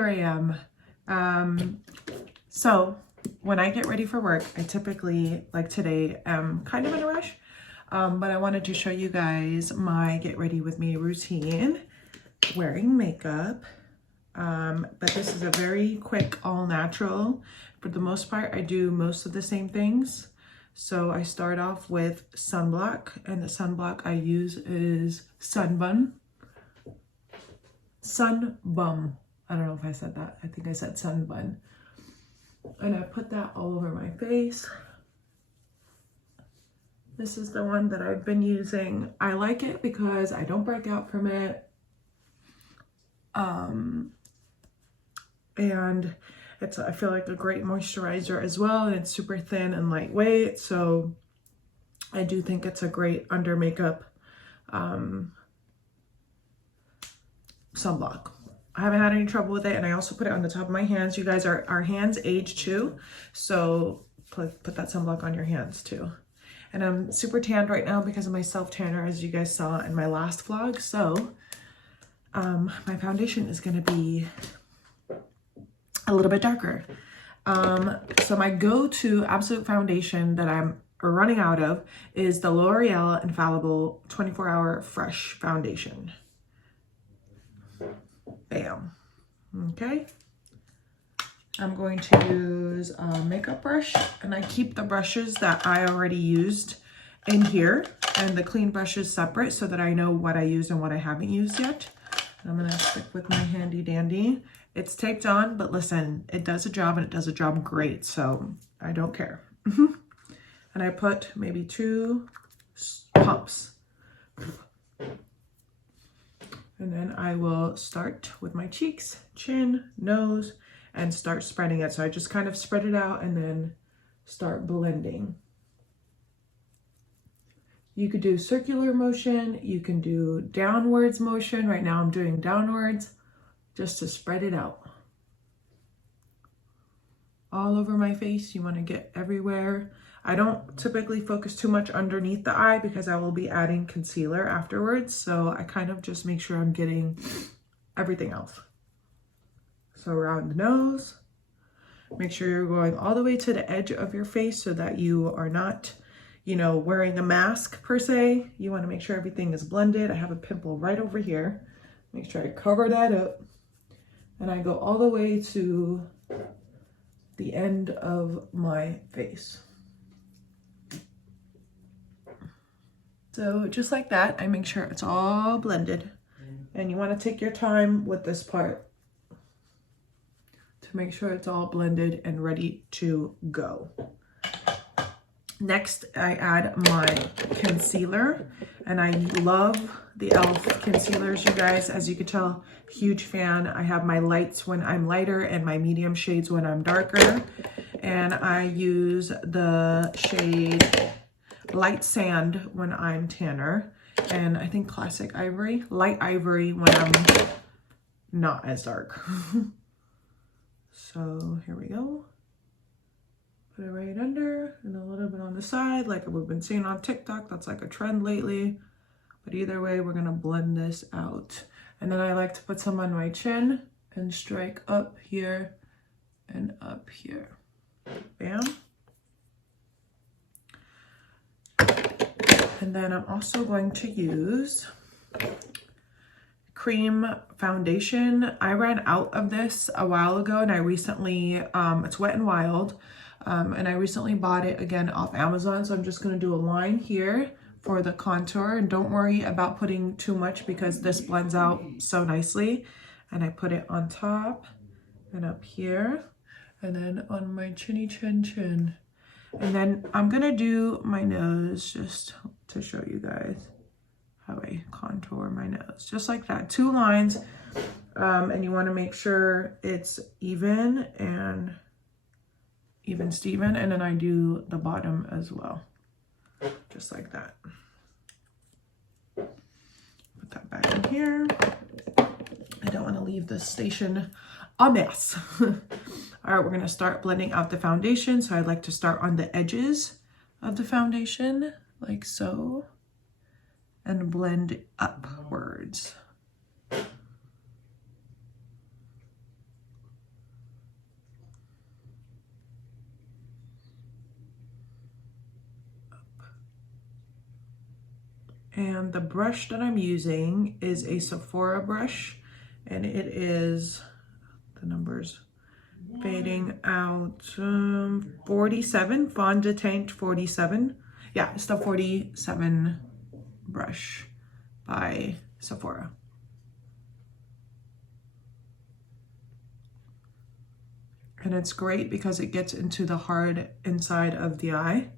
here I am. So when I get ready for work, I typically, like today, am kind of in a rush. But I wanted to show you guys my get ready with me routine, wearing makeup. But this is a very quick, all natural. For the most part, I do most of the same things. So I start off with sunblock, and the sunblock I use is Sunbum. I don't know if I said that. I think I said Sunbun. And I put that all over my face. This is the one that I've been using. I like it because I don't break out from it. And it's, I feel like, a great moisturizer as well, and it's super thin and lightweight, so I do think it's a great under makeup sunblock. I haven't had any trouble with it, and I also put it on the top of my hands. You guys, our hands age too, so put that sunblock on your hands too. And I'm super tanned right now because of my self tanner, as you guys saw in my last vlog. So my foundation is going to be a little bit darker. So my go-to absolute foundation that I'm running out of is the L'Oreal Infallible 24-Hour Fresh Foundation. Bam. Okay. I'm going to use a makeup brush, and I keep the brushes that I already used in here and the clean brushes separate so that I know what I used and what I haven't used yet. I'm gonna stick with my handy dandy. It's taped on, but listen, it does a job, and it does a job great, so I don't care. And I put maybe 2 pumps. And then I will start with my cheeks, chin, nose, and start spreading it. So I just kind of spread it out and then start blending. You could do circular motion, you can do downwards motion. Right now I'm doing downwards just to spread it out. All over my face, you want to get everywhere. I don't typically focus too much underneath the eye because I will be adding concealer afterwards. So I kind of just make sure I'm getting everything else. So around the nose, make sure you're going all the way to the edge of your face so that you are not, you know, wearing a mask per se. You want to make sure everything is blended. I have a pimple right over here. Make sure I cover that up. And I go all the way to the end of my face. So just like that, I make sure it's all blended. And you want to take your time with this part to make sure it's all blended and ready to go. Next, I add my concealer, and I love the e.l.f. concealers, you guys. As you can tell, huge fan. I have my lights when I'm lighter and my medium shades when I'm darker. And I use the shade Light Sand when I'm tanner, and I think Classic Ivory, Light Ivory when I'm not as dark. So here we go. Put it right under and a little bit on the side like we've been seeing on TikTok. That's like a trend lately. But either way, we're gonna blend this out. And then I like to put some on my chin and strike up here and up here. Bam. And then I'm also going to use cream foundation. I ran out of this a while ago, and I recently, it's Wet n Wild, and I recently bought it again off Amazon. So I'm just going to do a line here for the contour, and don't worry about putting too much because this blends out so nicely. And I put it on top and up here, and then on my chinny chin. And then I'm gonna do my nose just to show you guys how I contour my nose. Just like that, 2 lines. And you wanna make sure it's even and even Steven. And then I do the bottom as well, just like that. Put that back in here. I don't wanna leave this station a mess. All right, we're gonna start blending out the foundation. So I'd like to start on the edges of the foundation, like so, and blend upwards. And the brush that I'm using is a Sephora brush, and it is, the numbers fading out, 47, Fondant 47. Yeah, it's the 47 brush by Sephora. And it's great because it gets into the hard inside of the eye.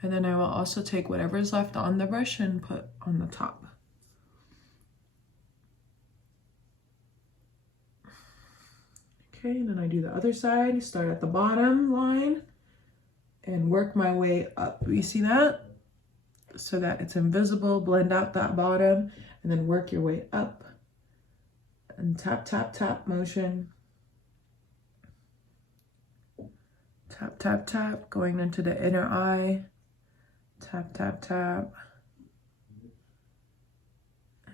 And then I will also take whatever's left on the brush and put on the top. Okay, and then I do the other side, start at the bottom line and work my way up. You see that? So that it's invisible, blend out that bottom, and then work your way up. And tap, tap, tap motion. Tap, tap, tap, going into the inner eye. Tap, tap, tap.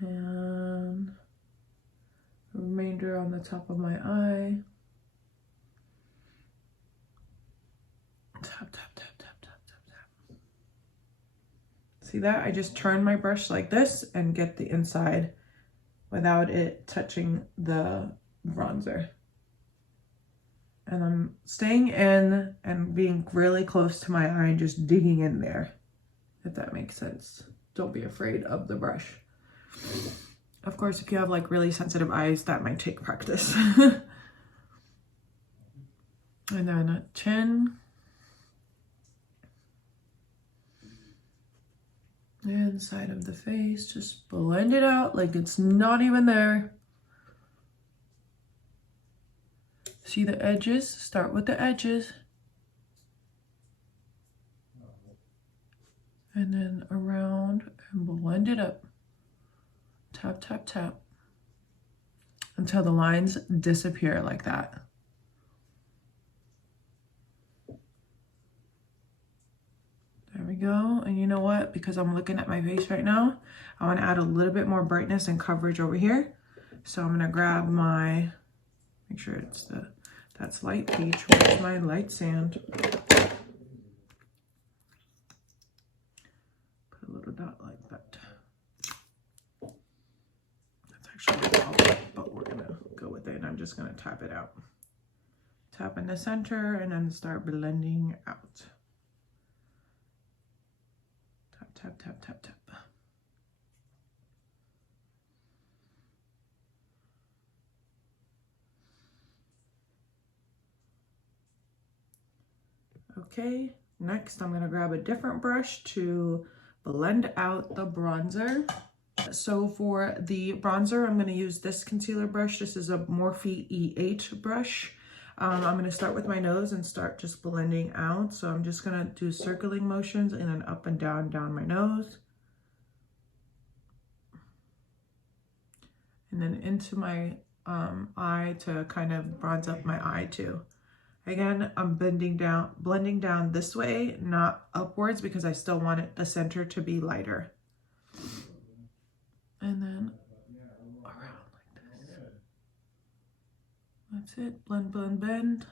And remainder on the top of my eye. Tap, tap, tap, tap, tap, tap, tap. See that? I just turn my brush like this and get the inside without it touching the bronzer. And I'm staying in and being really close to my eye and just digging in there, if that makes sense. Don't be afraid of the brush. Of course, if you have like really sensitive eyes, that might take practice. And then a chin. And side of the face, just blend it out like it's not even there. See the edges? Start with the edges. And then around and blend it up. Tap, tap, tap. Until the lines disappear like that. There we go. And you know what? Because I'm looking at my face right now, I want to add a little bit more brightness and coverage over here. So I'm going to grab my, make sure it's that's light peach with my light sand. Put a little dot like that. That's actually all, but we're going to go with it. And I'm just going to tap it out. Tap in the center and then start blending out. Tap, tap, tap, tap. Okay, next I'm gonna grab a different brush to blend out the bronzer. So for the bronzer, I'm gonna use this concealer brush. This is a Morphe E8 brush. I'm gonna start with my nose and start just blending out. So I'm just gonna do circling motions and then up and down my nose. And then into my eye to kind of bronze up my eye too. Again, I'm blending down this way, not upwards, because I still want the center to be lighter. And then around like this. That's it, blend, blend, blend.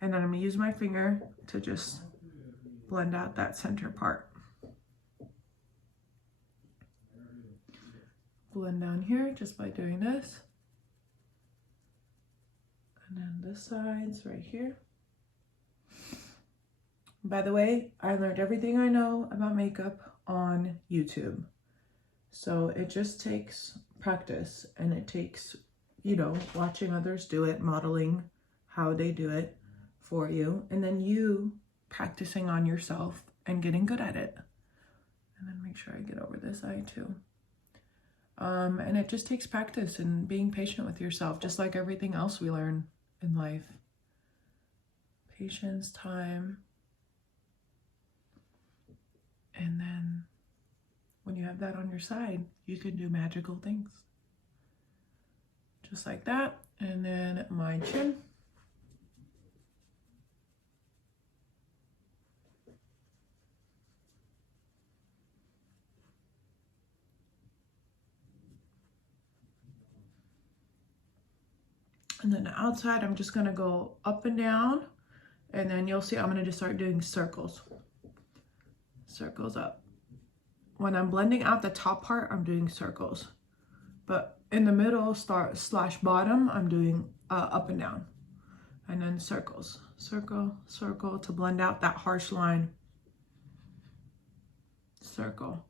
And then I'm gonna use my finger to just blend out that center part. Blend down here just by doing this. And then this side's right here. By the way, I learned everything I know about makeup on YouTube. So it just takes practice, and it takes, you know, watching others do it, modeling how they do it for you, and then you practicing on yourself and getting good at it. And then make sure I get over this eye too. And it just takes practice and being patient with yourself, just like everything else we learn in life. Patience, time. And then when you have that on your side, you can do magical things. Just like that. And then my chin. And then the outside, I'm just gonna go up and down, and then you'll see I'm gonna just start doing circles. circles up. When I'm blending out the top part, I'm doing circles. But in the middle slash bottom, I'm doing up and down. And then circles. Circle, circle to blend out that harsh line. Circle.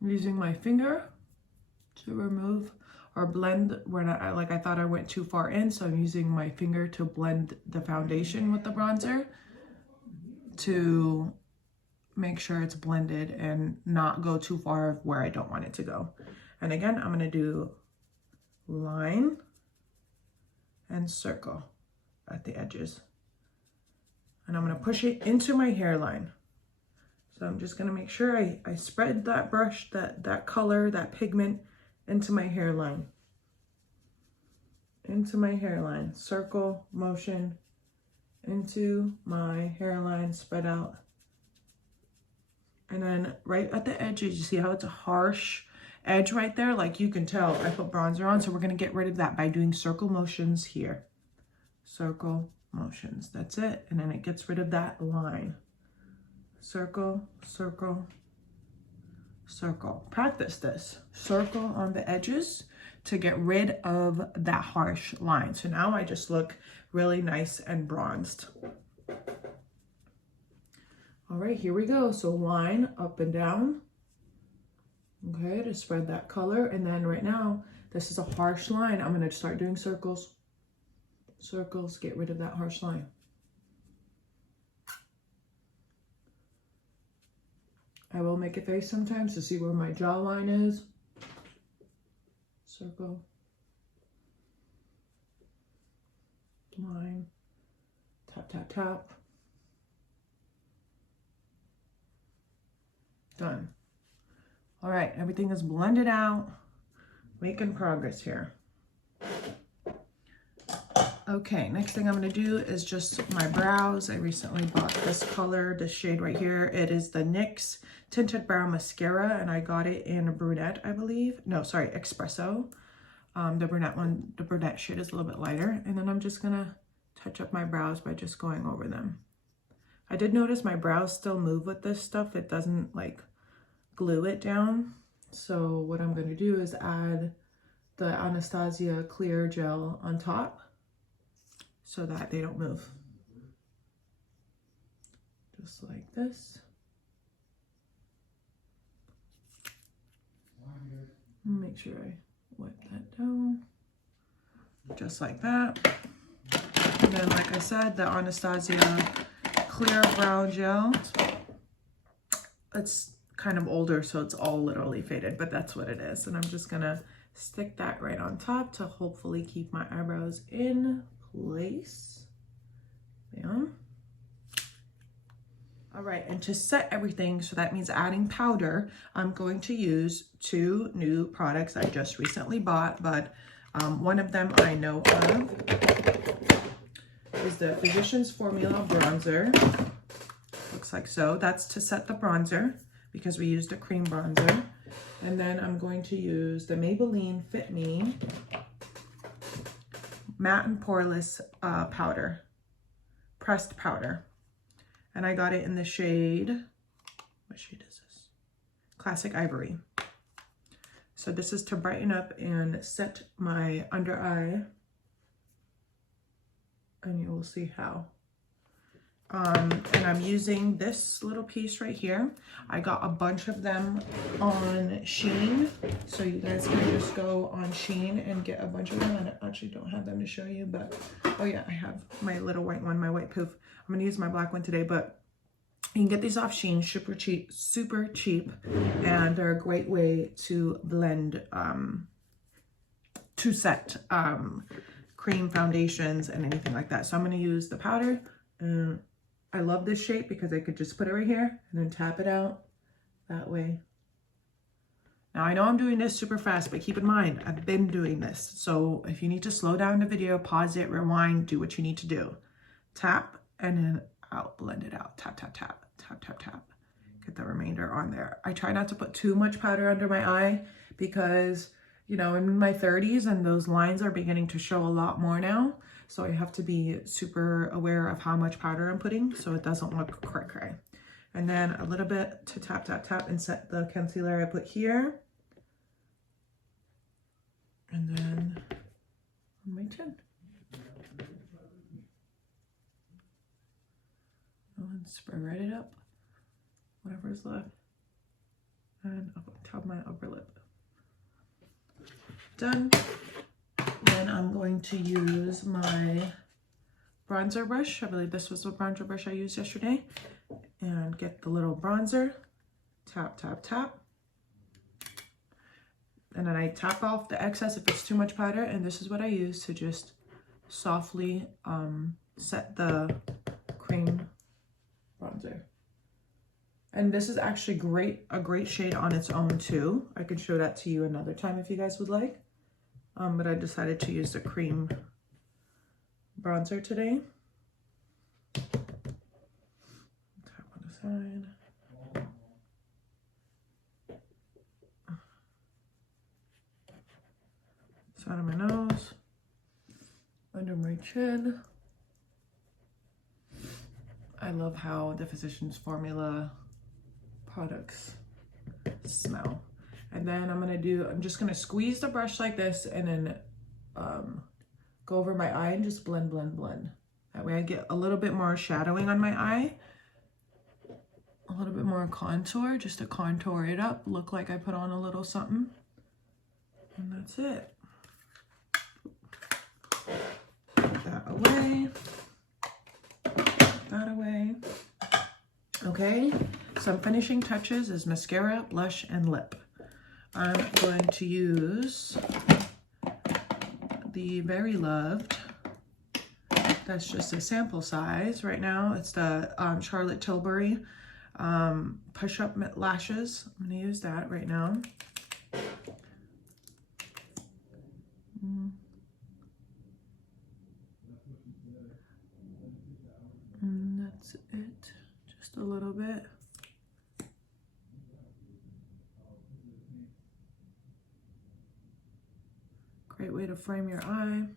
I'm using my finger to remove or blend when I thought I went too far in, so I'm using my finger to blend the foundation with the bronzer to make sure it's blended and not go too far where I don't want it to go. And again, I'm gonna do line and circle at the edges. And I'm gonna push it into my hairline. So I'm just gonna make sure I spread that brush, that color, that pigment into my hairline. Into my hairline, circle, motion, into my hairline, spread out. And then right at the edges, you see how it's a harsh edge right there? Like you can tell I put bronzer on, so we're gonna get rid of that by doing circle motions here. Circle motions, that's it. And then it gets rid of that line. Circle, circle, circle. Practice this. Circle on the edges to get rid of that harsh line. So now I just look really nice and bronzed. All right, here we go. So line up and down. Okay, to spread that color. And then right now, this is a harsh line. I'm gonna start doing circles. Circles, get rid of that harsh line. I will make a face sometimes to see where my jawline is. Circle. Line. Tap, tap, tap. Done. All right, everything is blended out. Making progress here. Okay, next thing I'm gonna do is just my brows. I recently bought this color, this shade right here. It is the NYX Tinted Brow Mascara, and I got it in a brunette, I believe. No, sorry, espresso. The brunette one, the brunette shade is a little bit lighter. And then I'm just gonna touch up my brows by just going over them. I did notice my brows still move with this stuff. It doesn't like glue it down. So what I'm gonna do is add the Anastasia clear gel on top so that they don't move. Just like this. Make sure I wipe that down. Just like that. And then, like I said, the Anastasia clear brow gel. It's kind of older, so it's all literally faded, but that's what it is. And I'm just gonna stick that right on top to hopefully keep my eyebrows in place. Bam. All right, and to set everything, so that means adding powder, I'm going to use two new products I just recently bought, but one of them I know of is the Physicians Formula Bronzer. Looks like so. That's to set the bronzer because we used a cream bronzer. And then I'm going to use the Maybelline Fit Me Matte and Poreless powder, pressed powder. And I got it in the shade, what shade is this? Classic Ivory. So this is to brighten up and set my under eye. And you will see how. And I'm using this little piece right here. I got a bunch of them on Shein. So you guys can just go on Shein and get a bunch of them. I actually don't have them to show you, but oh yeah, I have my little white one, my white poof. I'm gonna use my black one today, but you can get these off Shein, super cheap, and they're a great way to blend, to set cream foundations and anything like that. So I'm gonna use the powder, and I love this shape because I could just put it right here and then tap it out that way. Now I know I'm doing this super fast, but keep in mind, I've been doing this. So if you need to slow down the video, pause it, rewind, do what you need to do. Tap and then out, blend it out. Tap, tap, tap, tap, tap, tap. Get the remainder on there. I try not to put too much powder under my eye because, you know, I'm in my 30s and those lines are beginning to show a lot more now. So I have to be super aware of how much powder I'm putting so it doesn't look cray-cray. And then a little bit to tap, tap, tap and set the concealer I put here. And then on my chin. And spread it up, whatever's left. And up on top of my upper lip. Done. Then I'm going to use my bronzer brush. I believe this was the bronzer brush I used yesterday. And get the little bronzer. Tap, tap, tap. And then I tap off the excess if it's too much powder. And this is what I use to just softly set the cream bronzer. And this is actually a great shade on its own too. I could show that to you another time if you guys would like. But I decided to use the cream bronzer today. Tap on the side. Side of my nose. Under my chin. I love how the Physicians Formula products smell. And then I'm just gonna squeeze the brush like this and then go over my eye and just blend, blend, blend. That way I get a little bit more shadowing on my eye, a little bit more contour, just to contour it up, look like I put on a little something. And that's it. Put that away. Put that away. Okay, some finishing touches is mascara, blush, and lip. I'm going to use the Very Loved. That's just a sample size right now. It's the Charlotte Tilbury push-up lashes. I'm going to use that right now. And that's it. Just a little bit. Great way to frame your eye.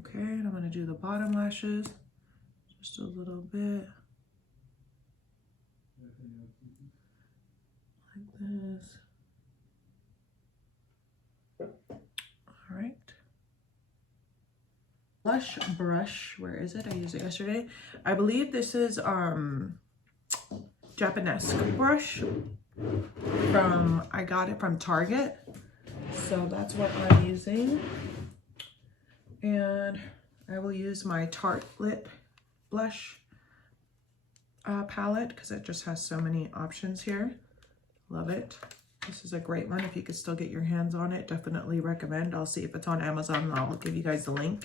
Okay, and I'm going to do the bottom lashes. Just a little bit. Like this. All right. Blush brush, where is it? I used it yesterday. I believe this is Japanese brush I got it from Target. So that's what I'm using. And I will use my Tarte Lip blush palette because it just has so many options here. Love it. This is a great one. If you could still get your hands on it, definitely recommend. I'll see if it's on Amazon and I'll give you guys the link.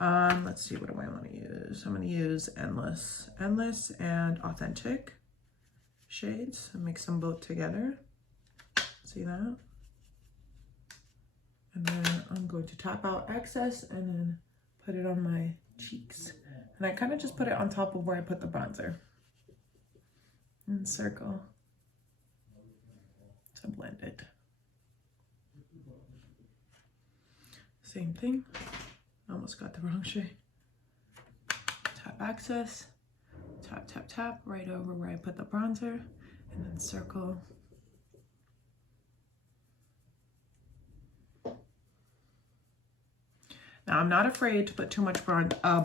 Let's see, what do I want to use? I'm going to use Endless and Authentic shades and mix them both together. See that? And then I'm going to tap out excess and then put it on my cheeks. And I kind of just put it on top of where I put the bronzer. And circle to blend it. Same thing. Almost got the wrong shade. Tap access, tap, tap, tap right over where I put the bronzer, and then circle. Now, I'm not afraid to put too much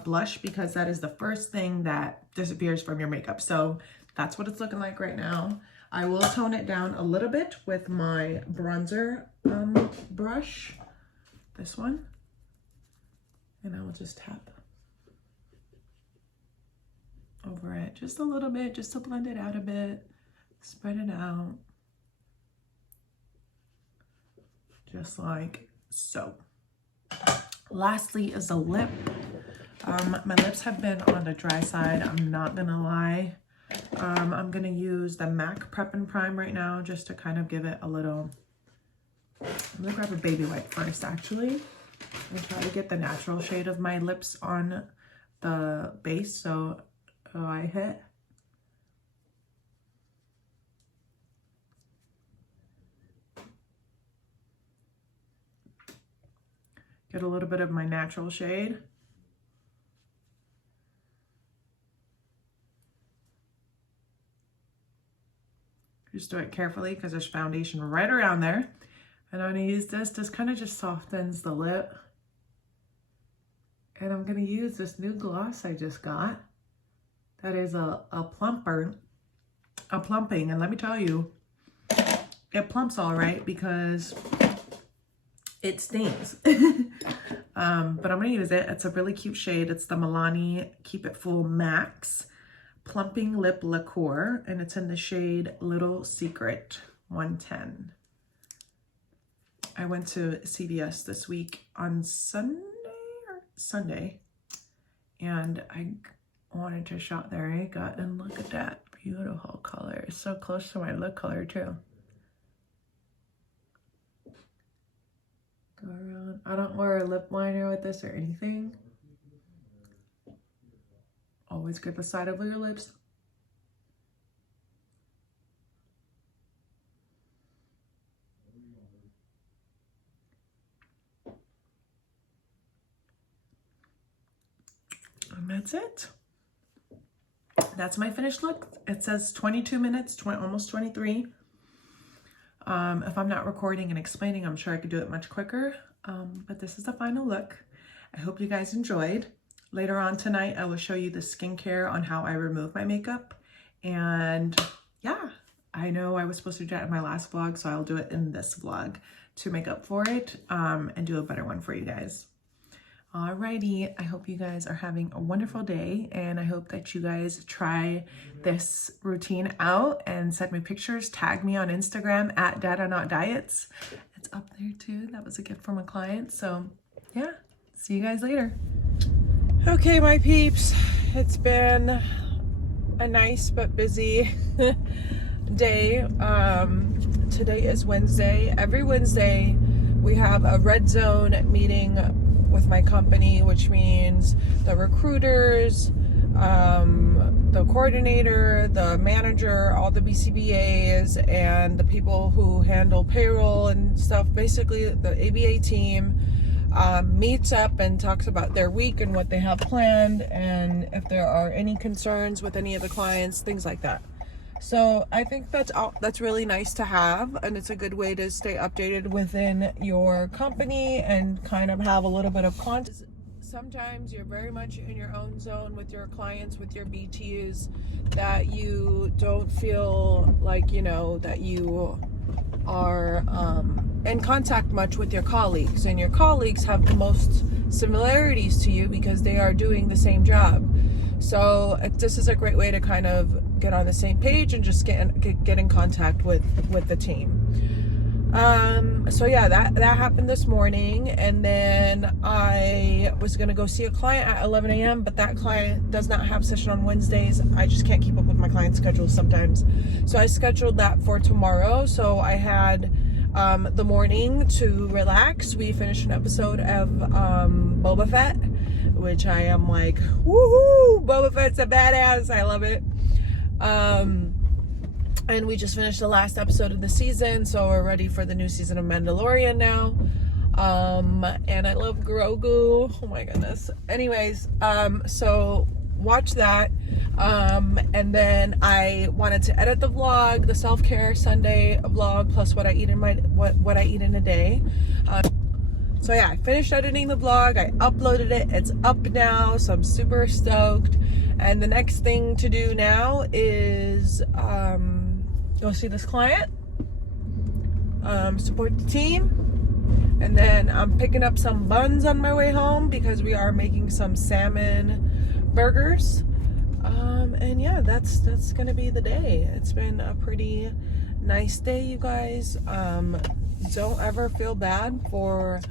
blush because that is the first thing that disappears from your makeup. So that's what it's looking like right now. I will tone it down a little bit with my bronzer brush, this one. And I will just tap over it just a little bit, just to blend it out a bit, spread it out, just like so. Lastly is a lip. My lips have been on the dry side, I'm not gonna lie. I'm gonna use the MAC Prep and Prime right now just to kind of give it a little, I'm gonna grab a baby wipe first actually. And try to get the natural shade of my lips on the base, so I hit. Get a little bit of my natural shade. Just do it carefully because there's foundation right around there. And I'm going to use this. This kind of just softens the lip. And I'm going to use this new gloss I just got. That is a plumping. And let me tell you, it plumps all right because it stains. But I'm going to use it. It's a really cute shade. It's the Milani Keep It Full Max Plumping Lip Liqueur, and it's in the shade Little Secret 110. I went to CVS this week on Sunday, and I wanted to shop there. I got, and look at that beautiful color. It's so close to my lip color too. Go around. I don't wear a lip liner with this or anything. Always get the side of your lips. And that's it. That's my finished look. It says 22 minutes, almost 23. If I'm not recording and explaining, I'm sure I could do it much quicker. But this is the final look. I hope you guys enjoyed. Later on tonight, I will show you the skincare on how I remove my makeup. And yeah, I know I was supposed to do that in my last vlog, so I'll do it in this vlog to make up for it and do a better one for you guys. Alrighty, I hope you guys are having a wonderful day, and I hope that you guys try this routine out and send me pictures. Tag me on Instagram at Data Not Diets. It's up there too. That was a gift from a client. So yeah, see you guys later. Okay, my peeps, it's been a nice but busy day. Today is Wednesday. Every Wednesday we have a red zone meeting with my company, which means the recruiters, the coordinator, the manager, all the BCBAs, and the people who handle payroll and stuff. Basically, the ABA team meets up and talks about their week and what they have planned, and if there are any concerns with any of the clients, things like that. So I think that's really nice to have, and it's a good way to stay updated within your company and kind of have a little bit of content. Sometimes you're very much in your own zone with your clients, with your BTs, that you don't feel like, you know, that you are in contact much with your colleagues, and your colleagues have the most similarities to you because they are doing the same job. So this is a great way to kind of get on the same page and just get in contact with the team. So yeah, that happened this morning, and then I was gonna go see a client at 11 a.m. but that client does not have session on Wednesdays. I just can't keep up with my client schedule sometimes, so I scheduled that for tomorrow. So I had the morning to relax. We finished an episode of Boba Fett, which I am like, woohoo, Boba Fett's a badass. I love it. And we just finished the last episode of the season, so we're ready for the new season of Mandalorian now. And I love Grogu. Oh my goodness. Anyways, so watch that. And then I wanted to edit the vlog, the self-care Sunday vlog, plus what I eat in what I eat in a day. So yeah, I finished editing the vlog. I uploaded it. It's up now, so I'm super stoked. And the next thing to do now is go see this client, support the team, and then I'm picking up some buns on my way home because we are making some salmon burgers. And yeah, that's gonna be the day. It's been a pretty nice day, you guys. Don't ever feel bad for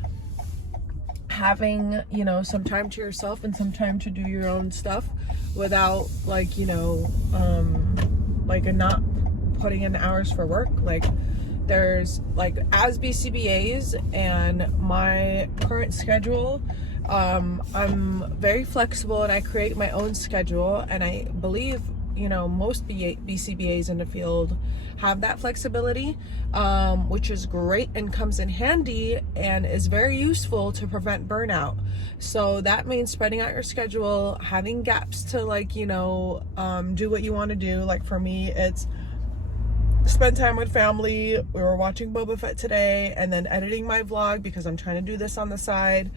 having, you know, some time to yourself and some time to do your own stuff without, like, you know, like not putting in hours for work. Like, there's, like, as BCBAs and my current schedule, I'm very flexible and I create my own schedule, and I believe you know, most BCBAs in the field have that flexibility, which is great and comes in handy and is very useful to prevent burnout. So that means spreading out your schedule, having gaps to, like, you know, do what you want to do. Like for me, it's spend time with family. We were watching Boba Fett today, and then editing my vlog because I'm trying to do this on the side.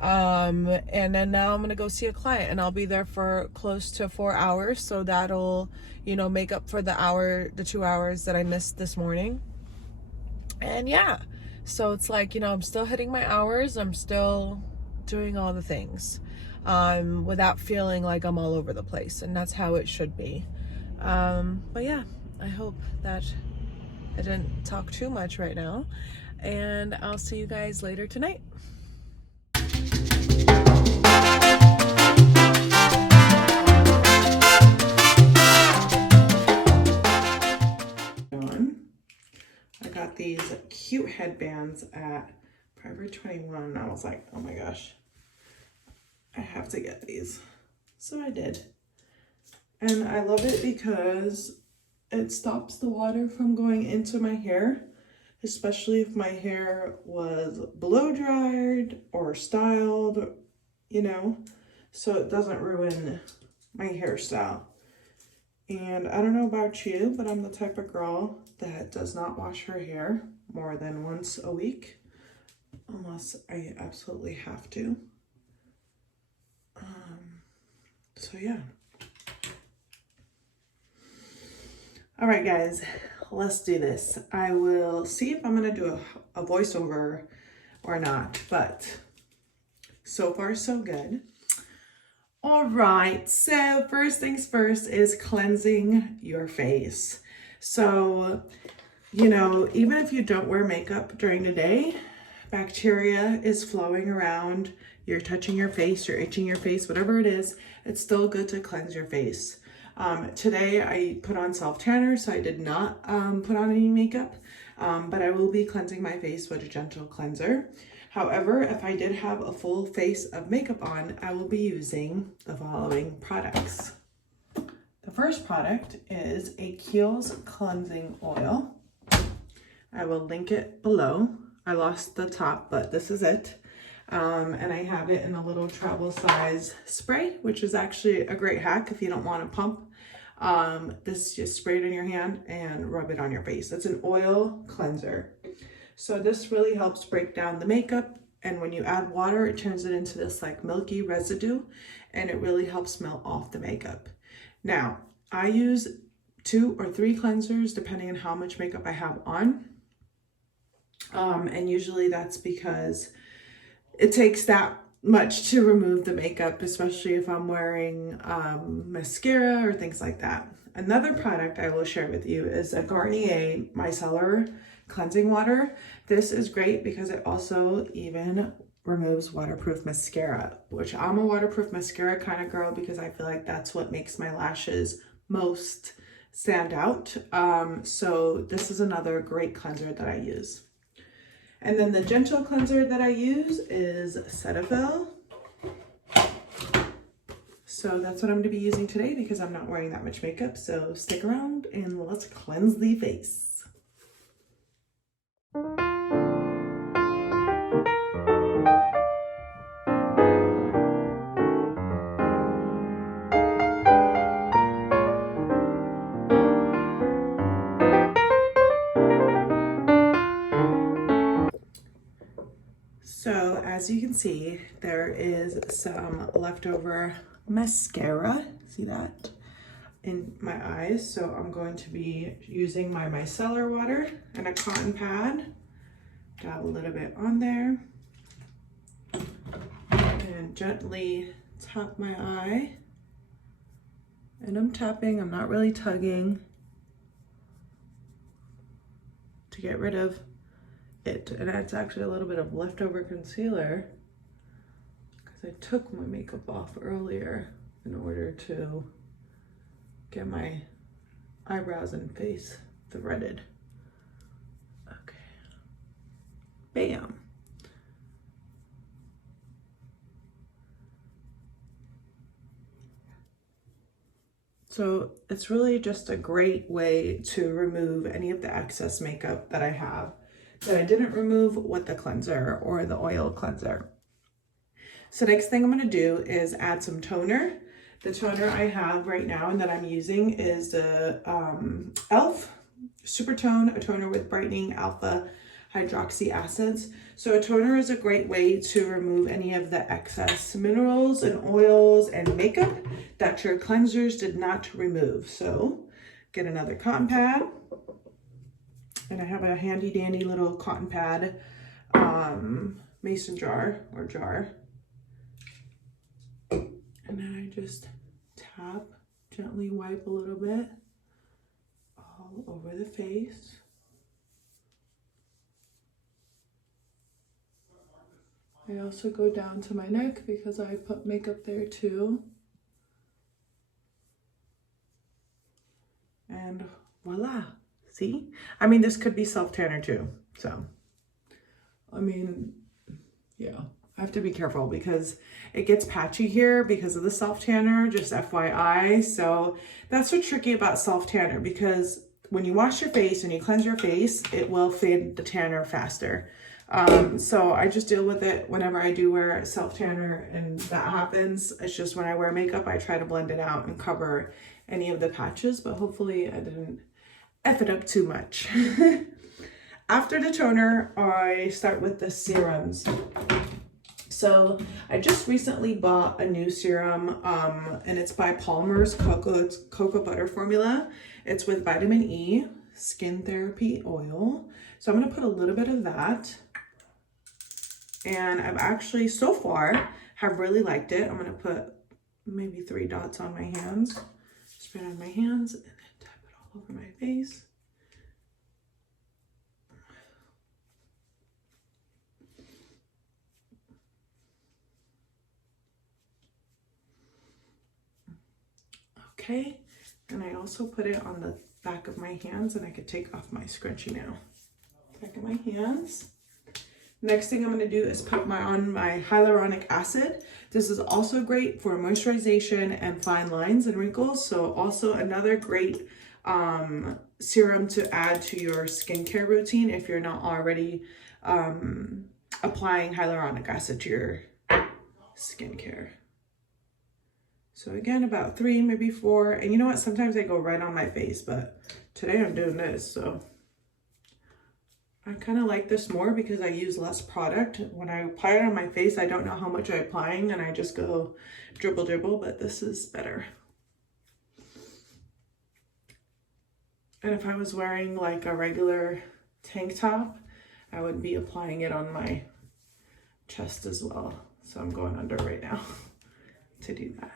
And then now I'm gonna go see a client, and I'll be there for close to 4 hours, so that'll, you know, make up for the 2 hours that I missed this morning. And yeah, so it's like, you know, I'm still hitting my hours, I'm still doing all the things, without feeling like I'm all over the place, and that's how it should be. But yeah, I hope that I didn't talk too much right now, and I'll see you guys later tonight. I got these cute headbands at Forever 21, and I was like, oh my gosh, I have to get these. So I did. And I love it because it stops the water from going into my hair, especially if my hair was blow dried or styled, you know, so it doesn't ruin my hairstyle. And I don't know about you, but I'm the type of girl that does not wash her hair more than once a week, unless I absolutely have to. So yeah. All right, guys, let's do this. I will see if I'm gonna do a voiceover or not, but so far so good. All right, so first things first is cleansing your face. So, you know, even if you don't wear makeup during the day, bacteria is flowing around, you're touching your face, you're itching your face, whatever it is, it's still good to cleanse your face. Today I put on self-tanner, so I did not put on any makeup, but I will be cleansing my face with a gentle cleanser. However, if I did have a full face of makeup on, I will be using the following products. The first product is a Kiehl's cleansing oil. I will link it below. I lost the top, but this is it. And I have it in a little travel size spray, which is actually a great hack if you don't want to pump. This just spray it in your hand and rub it on your face. It's an oil cleanser. So this really helps break down the makeup, and when you add water, it turns it into this like milky residue, and it really helps melt off the makeup. Now, I use 2 or 3 cleansers depending on how much makeup I have on. And usually that's because it takes that much to remove the makeup, especially if I'm wearing mascara or things like that. Another product I will share with you is a Garnier Micellar cleansing water. This is great because it also even removes waterproof mascara, which I'm a waterproof mascara kind of girl because I feel like that's what makes my lashes most stand out. So this is another great cleanser that I use. And then the gentle cleanser that I use is Cetaphil. So that's what I'm going to be using today because I'm not wearing that much makeup. So stick around and let's cleanse the face. So as you can see, there is some leftover mascara, see that, in my eyes. So I'm going to be using my micellar water and a cotton pad, dab a little bit on there, and gently tap my eye. And I'm tapping, I'm not really tugging, to get rid of it. And it's actually a little bit of leftover concealer because I took my makeup off earlier in order to get my eyebrows and face threaded. Okay, bam. So it's really just a great way to remove any of the excess makeup that I have that I didn't remove with the cleanser or the oil cleanser. So next thing I'm going to do is add some toner. The toner I have right now and that I'm using is the e.l.f. Super Tone, a toner with brightening alpha hydroxy acids. So a toner is a great way to remove any of the excess minerals and oils and makeup that your cleansers did not remove. So get another cotton pad, and I have a handy dandy little cotton pad mason jar or jar. And then I just tap, gently wipe a little bit all over the face. I also go down to my neck because I put makeup there too. And voila, see? I mean, this could be self-tanner too, so. I mean, yeah, I have to be careful because it gets patchy here because of the self-tanner, just FYI. So that's what's tricky about self-tanner, because when you wash your face and you cleanse your face, it will fade the tanner faster. So I just deal with it whenever I do wear self-tanner, and that happens. It's just when I wear makeup, I try to blend it out and cover any of the patches, but hopefully I didn't F it up too much. After the toner, I start with the serums. So I just recently bought a new serum, and it's by Palmer's Cocoa Butter Formula. It's with vitamin E, skin therapy oil. So I'm gonna put a little bit of that. And I've actually, so far, have really liked it. I'm gonna put maybe 3 dots on my hands, spread on my hands, and then tap it all over my face. Okay, and I also put it on the back of my hands, and I could take off my scrunchie now. Back of my hands. Next thing I'm going to do is put on my hyaluronic acid. This is also great for moisturization and fine lines and wrinkles. So also another great serum to add to your skincare routine if you're not already applying hyaluronic acid to your skincare. So again, about 3, maybe 4. And you know what? Sometimes I go right on my face, but today I'm doing this, so. I kind of like this more because I use less product. When I apply it on my face, I don't know how much I'm applying, and I just go dribble, dribble, but this is better. And if I was wearing like a regular tank top, I would be applying it on my chest as well. So I'm going under right now to do that.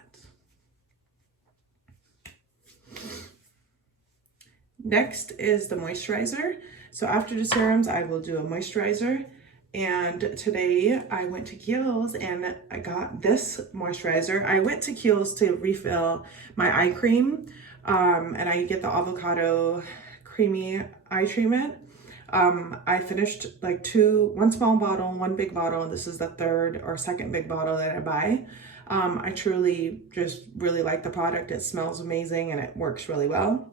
Next is the moisturizer. So after the serums, I will do a moisturizer. And today I went to Kiehl's and I got this moisturizer. I went to Kiehl's to refill my eye cream, and I get the avocado creamy eye treatment. I finished like 1 small bottle, 1 big bottle, and this is the 3rd or 2nd big bottle that I buy. I truly just really like the product. It smells amazing and it works really well.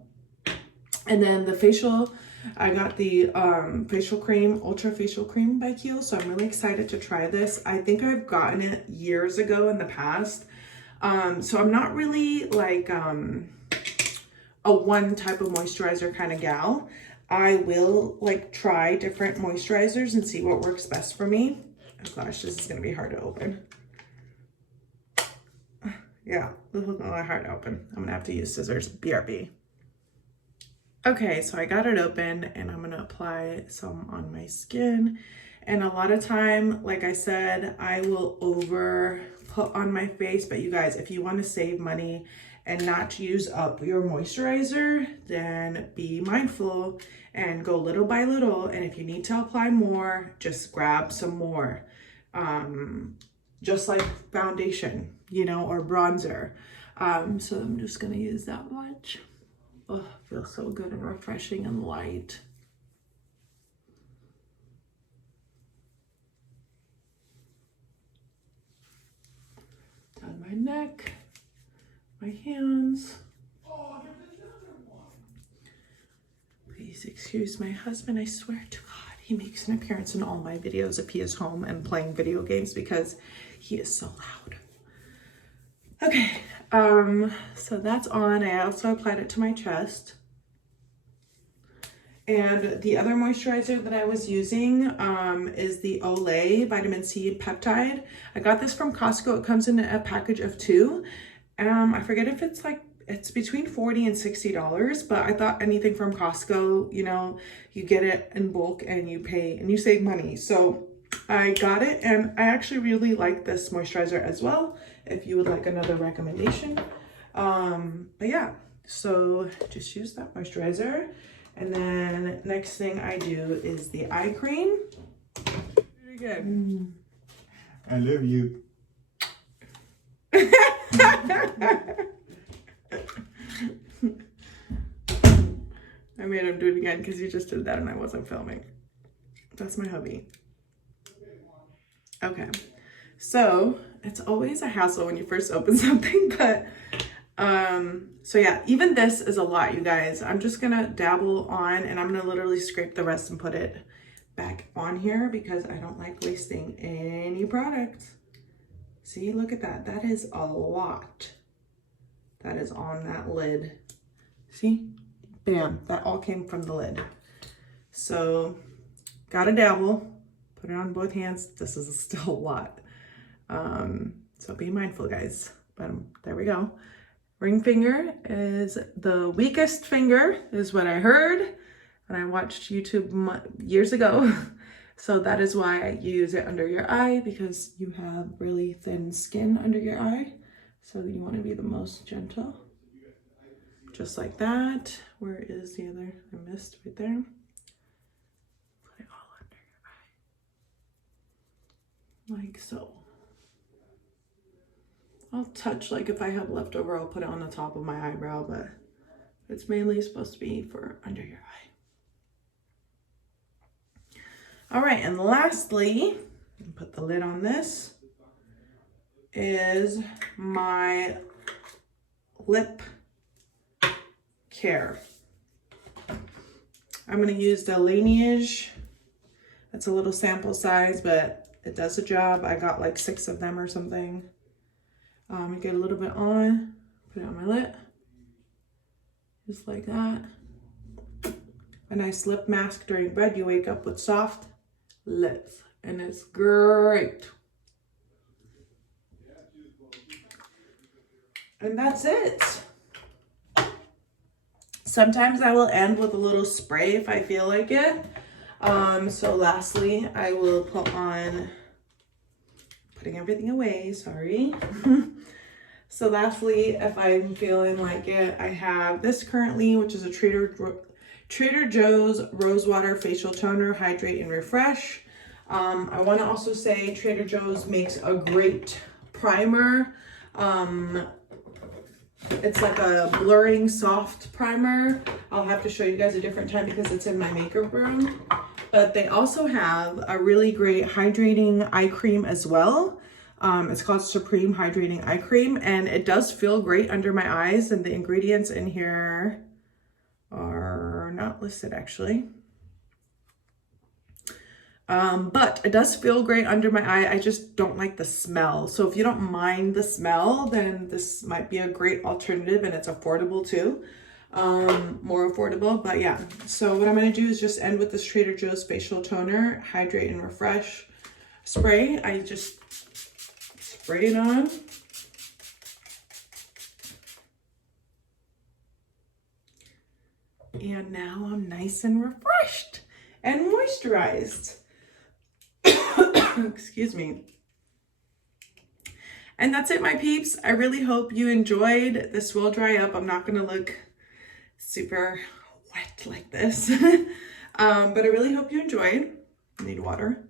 And then the facial, I got the facial cream, Ultra Facial Cream by Kiehl's. So I'm really excited to try this. I think I've gotten it years ago in the past. So I'm not really like a one type of moisturizer kind of gal. I will like try different moisturizers and see what works best for me. Oh gosh, this is gonna be hard to open. Yeah, this is really hard to open. I'm gonna have to use scissors, BRB. Okay, so I got it open and I'm gonna apply some on my skin. And a lot of time, like I said, I will over put on my face, but you guys, if you wanna save money and not use up your moisturizer, then be mindful and go little by little. And if you need to apply more, just grab some more. Just like foundation, you know, or bronzer. So I'm just gonna use that much. Oh, feels so good and refreshing and light. Down my neck, my hands. Please excuse my husband. I swear to God, he makes an appearance in all my videos if he is home and playing video games because he is so loud. Okay, so that's on. I also applied it to my chest. And the other moisturizer that I was using is the Olay Vitamin C Peptide. I got this from Costco. It comes in a package of 2. I forget if it's like, it's between $40 and $60, but I thought anything from Costco, you know, you get it in bulk and you pay and you save money. So I got it, and I actually really like this moisturizer as well, if you would like another recommendation. But yeah, so just use that moisturizer. And then next thing I do is the eye cream. Very good. I love you. I made him do it again because he just did that and I wasn't filming. That's my hubby. Okay, so it's always a hassle when you first open something, but so yeah, even this is a lot, you guys. I'm just gonna dabble on, and I'm gonna literally scrape the rest and put it back on here because I don't like wasting any product. See, look at that. That is a lot. That is on that lid. See? Bam, that all came from the lid. So, gotta dabble. Put it on both hands. This is still a lot. So be mindful, guys. But there we go. Ring finger is the weakest finger, is what I heard. And I watched YouTube years ago. So that is why you use it under your eye, because you have really thin skin under your eye. So you want to be the most gentle. Just like that. Where is the other? I missed right there. Put it all under your eye. Like so. I'll touch, like if I have leftover, I'll put it on the top of my eyebrow, but it's mainly supposed to be for under your eye. All right, and lastly, put the lid on this, is my lip care. I'm gonna use the Laneige. It's a little sample size, but it does the job. I got like 6 of them or something. Get a little bit on, put it on my lip, just like that. A nice lip mask during bed. You wake up with soft lips, and it's great. And that's it. Sometimes I will end with a little spray if I feel like it. So lastly, I will put on, putting everything away, sorry. So lastly, if I'm feeling like it, I have this currently, which is a Trader Joe's Rosewater Facial Toner, Hydrate and Refresh. I want to also say Trader Joe's makes a great primer. It's like a blurring soft primer. I'll have to show you guys a different time because it's in my makeup room. But they also have a really great hydrating eye cream as well. It's called Supreme Hydrating Eye Cream, and it does feel great under my eyes, and the ingredients in here are not listed actually. But it does feel great under my eye. I just don't like the smell. So if you don't mind the smell, then this might be a great alternative, and it's affordable too. More affordable, but yeah. So what I'm going to do is just end with this Trader Joe's Facial Toner, Hydrate and Refresh spray. I just spray it on. And now I'm nice and refreshed and moisturized. Excuse me. And that's it, my peeps. I really hope you enjoyed. This will dry up. I'm not going to look super wet like this. But I really hope you enjoyed. I need water.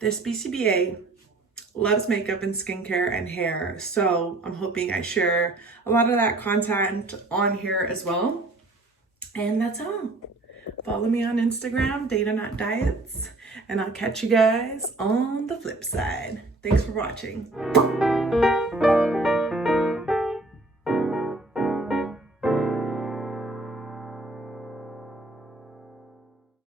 This BCBA loves makeup and skincare and hair. So I'm hoping I share a lot of that content on here as well. And that's all. Follow me on Instagram, Data Not Diets. and I'll catch you guys on the flip side. Thanks for watching.